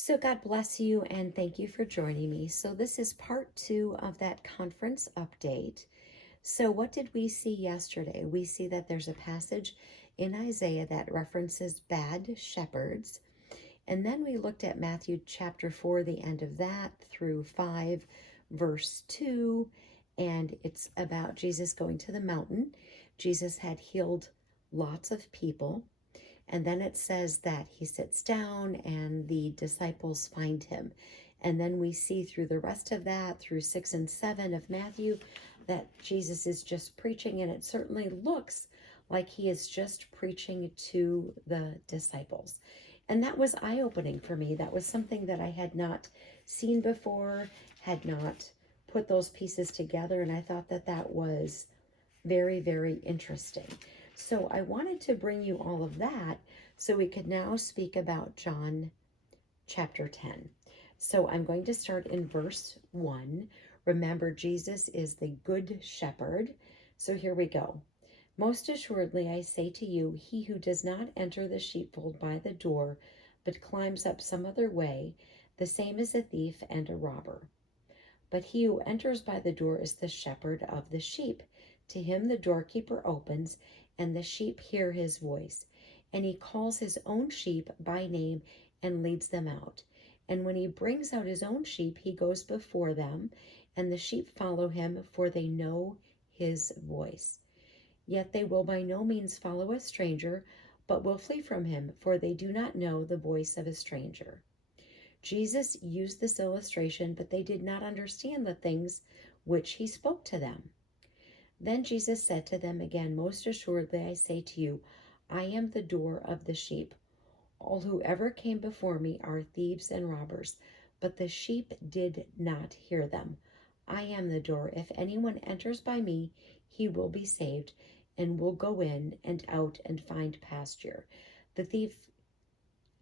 So, God bless you and thank you for joining me. So, this is part two of that conference update. So, what did we see yesterday? We see that there's a passage in Isaiah that references bad shepherds. And then we looked at Matthew chapter 4, the end of that, through 5, verse 2. And it's about Jesus going to the mountain. Jesus had healed lots of people. And then it says that he sits down and the disciples find him. And then we see through the rest of that, through 6 and 7 of Matthew, that Jesus is just preaching. And it certainly looks like he is just preaching to the disciples. And that was eye-opening for me. That was something that I had not seen before, had not put those pieces together. And I thought that that was very, very interesting. So I wanted to bring you all of that so we could now speak about John chapter 10. So I'm going to start in verse 1. Remember, Jesus is the good shepherd. So here we go. Most assuredly, I say to you, he who does not enter the sheepfold by the door, but climbs up some other way, the same is a thief and a robber. But he who enters by the door is the shepherd of the sheep. To him the doorkeeper opens, and the sheep hear his voice. And he calls his own sheep by name and leads them out. And when he brings out his own sheep, he goes before them, and the sheep follow him, for they know his voice. Yet they will by no means follow a stranger, but will flee from him, for they do not know the voice of a stranger. Jesus used this illustration, but they did not understand the things which he spoke to them. Then Jesus said to them again, most assuredly I say to you, I am the door of the sheep. All who ever came before me are thieves and robbers, but the sheep did not hear them. I am the door. If anyone enters by me, he will be saved and will go in and out and find pasture. The thief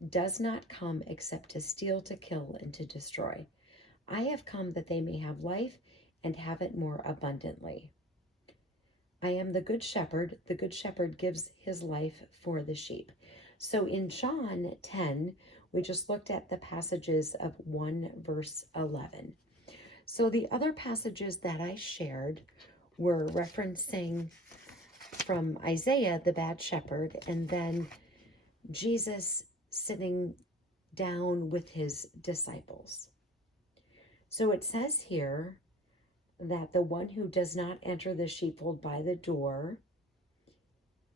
does not come except to steal, to kill, and to destroy. I have come that they may have life and have it more abundantly. I am the good shepherd. The good shepherd gives his life for the sheep. So in John 10, we just looked at the passages of 1 verse 11. So the other passages that I shared were referencing from Isaiah, the bad shepherd, and then Jesus sitting down with his disciples. So it says here that the one who does not enter the sheepfold by the door,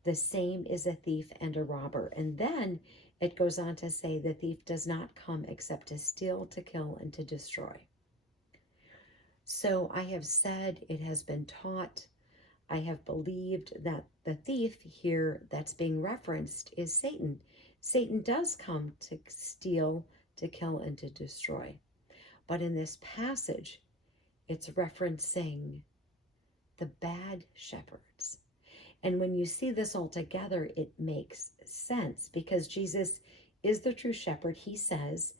the same is a thief and a robber. And then it goes on to say the thief does not come except to steal, to kill, and to destroy. So I have said, it has been taught, I have believed that the thief here that's being referenced is Satan. Satan does come to steal, to kill, and to destroy. But in this passage, it's referencing the bad shepherds. And when you see this all together, it makes sense because Jesus is the true shepherd. He says,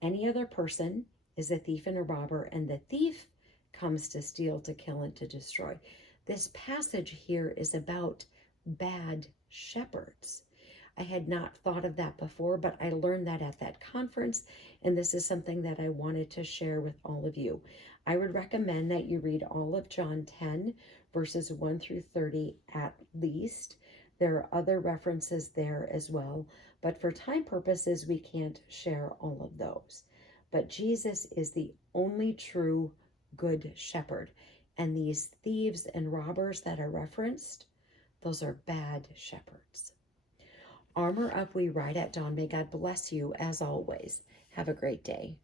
any other person is a thief and a robber, and the thief comes to steal, to kill, and to destroy. This passage here is about bad shepherds. I had not thought of that before, but I learned that at that conference, and this is something that I wanted to share with all of you. I would recommend that you read all of John 10, verses 1 through 30 at least. There are other references there as well, but for time purposes, we can't share all of those. But Jesus is the only true good shepherd, and these thieves and robbers that are referenced, those are bad shepherds. Armor up, we ride at dawn. May God bless you as always. Have a great day.